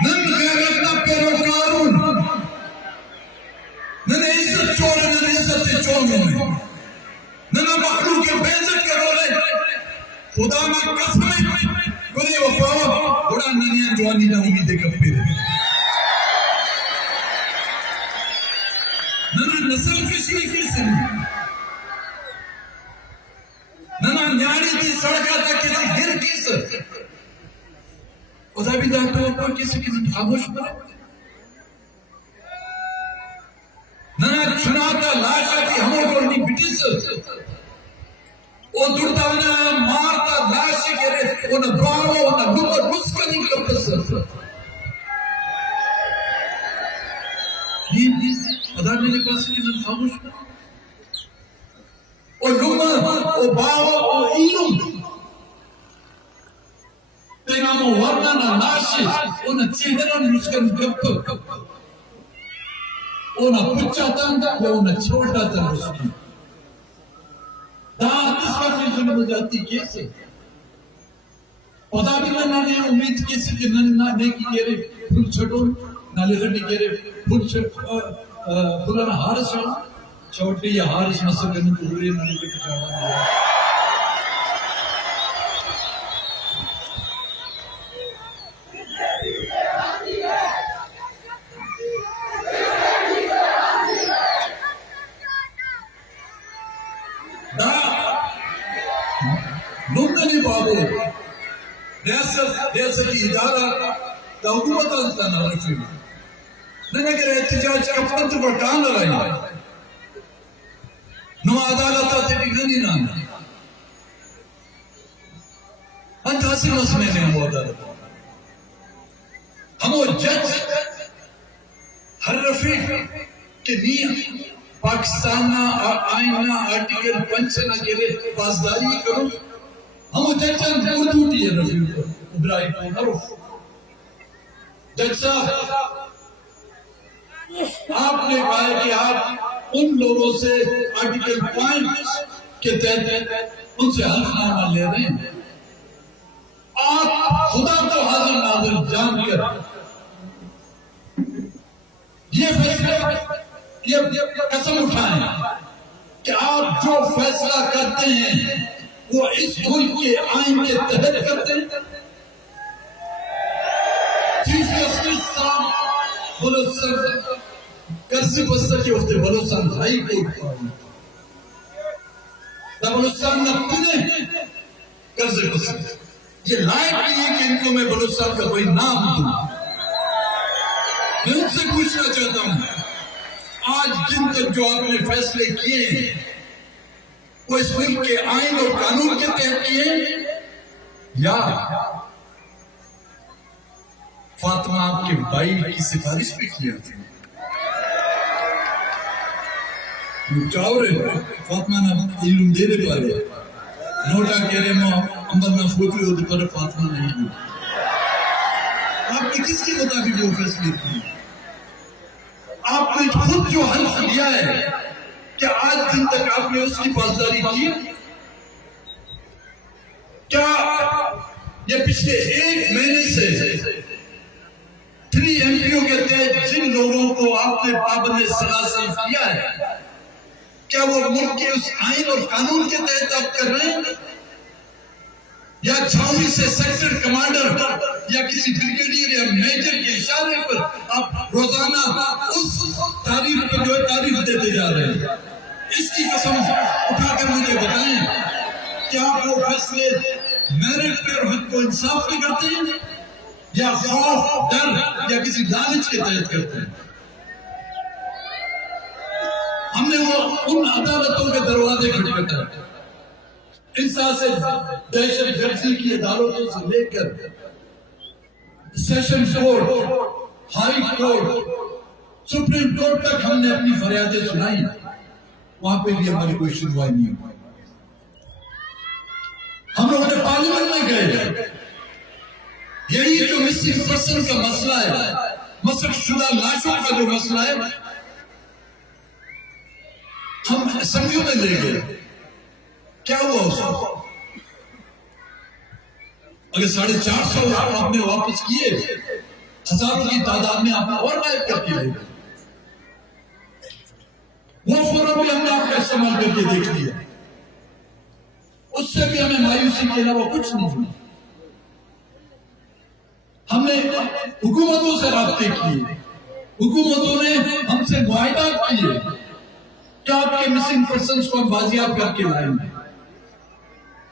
نن غیرت پیروکارون نن عزت چور نن عزت چور نن مخلوق بےعزت کرولے خدا میں قسم گلی وفاوا بڑا ننیا جوانی نہ امید کپے نن نسل کسی کسی نن نیاری تھی سڑکا تھا کسی گر کس خدا بھی داکتو اپا کسی خاموش کرے ننا چناتا لاشا کی ہمیں گرنی بٹیس او دورتا ہونا مارتا لاشی کرے اونا باو اونا لوپر مسکنی کپس یہ خدا میرے پاس کی نن خاموش کرے او لوپر او باو او ایلوم پیغامو ورنانا لاشی اونا چیدران مسکنی کپس اونا پچھا تنگا یا اونا چھوٹا تنگا رسکی اس کا فیصل ہو جاتی کیسے خدا بھی نہ نے امید کیسے کہ نہ نیکی کہرے پھول چھٹو نہ لگڑی کہرے پھول چھٹو پھولنا ہارس ہو چھوٹی یا ہارس نہ سکنے پھولے نہ لگڑی چھاڑا نوندنی بابو ریاستی ادارہ دا حکومت آلتا نہ رکھے نہ کہ احتجاج کا پتر پر ٹان لگائی نو عدالتا تیری گنی نانا انت حاصل مسئلے نے ہم عدالتا ہمو جج ہر رفیق کے نیم پاکستان آئینہ آرٹیکل 5 نہ کرے پاسداری کرو ہمو ججن اردو دیئے رفیق ابراہیم معروف جج صاحب آپ نے کہا ہے کہ آپ ان لوگوں سے آرٹیکل 5 کے تحت ان سے حلف نامہ لے رہے ہیں آپ خدا کو حاضر ناظر جان کر یہ فیصلہ یہ قسم اٹھائیں کہ آپ جو فیصلہ کرتے ہیں وہ اس ملک کے آئین کے تحت کرتے ہیں چیف جسٹس صاحب بلوچستان کرسی بستر کے وقت بلوچستان ہائی کورٹ بلوچستان نہ پونے کرسی بستر یہ لائق نہیں ہے کہ ان کو میں بلوچستان کا کوئی نام دوں میں ان سے پوچھنا چاہتا ہوں آج جن تک جو آپ نے فیصلے کیے ہیں وہ اس ملک کے آئین اور قانون کے تحت کیے یا فاطمہ آپ کے بھائی کی سفارش بھی کیا تھی چاورے فاطمہ نے علم دے رہے پارے نوٹا کہہ رہے ماں امبر نہ فوٹوی ہوتے پر فاطمہ نہیں ہوئی آپ نے کس کی مطابق وہ فیصلے کیے آپ نے خود جو حلف لیا ہے کیا آج دن تک آپ نے اس کی پاسداری کی کیا یہ پچھلے 1 مہینے سے 3 MPO کے تحت جن لوگوں کو آپ نے پابند سلاسل کیا ہے کیا وہ ملک کے اس آئین اور قانون کے تحت آپ کر رہے ہیں یا چھاوی سے سیکٹر کمانڈر یا کسی بریگیڈیئر یا میجر کے اشارے پر آپ روزانہ اس تعریف پر جو تعریف دیتے جا رہے ہیں اس کی قسم اٹھا کر مجھے بتائیں کیا آپ وہ فیصلے میرٹ پہ اور حق کو انصاف پہ کرتے ہیں یا خوف ڈر یا کسی لالچ کے تحت کرتے ہیں ہم نے وہ ان عدالتوں کے دروازے کھٹکھٹائے انسان سے دہشت گردی کی عدالتوں سے لے کر session court high court supreme court تک ہم نے اپنی فریادیں سنائی وہاں پہ بھی ہماری کوئی سنوائی نہیں ہوئی ہم لوگوں نے پارلیمنٹ میں گئے یہی جو مسنگ پرسن کا مسئلہ ہے مسخ شدہ لاشوں کا جو مسئلہ ہے ہم اسمبلیوں میں لے گئے کیا ہوا اس کو اگر 450 آپ نے واپس کیے ہزاروں کی تعداد میں آپ اور غائب کر کے لے گئے. وہ فورم بھی ہم نے آپ کا استعمال کر کے دیکھ لیا. اس سے بھی ہمیں مایوسی کے علاوہ کچھ نہیں ہوئی. ہم نے حکومتوں سے رابطے کیے، حکومتوں نے ہم سے معاہدات کیے کہ آپ کے مسنگ پرسنز کو ہم بازیاب کر کے لائیں گے،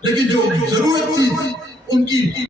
لیکن جو ضرورت تھی ان کی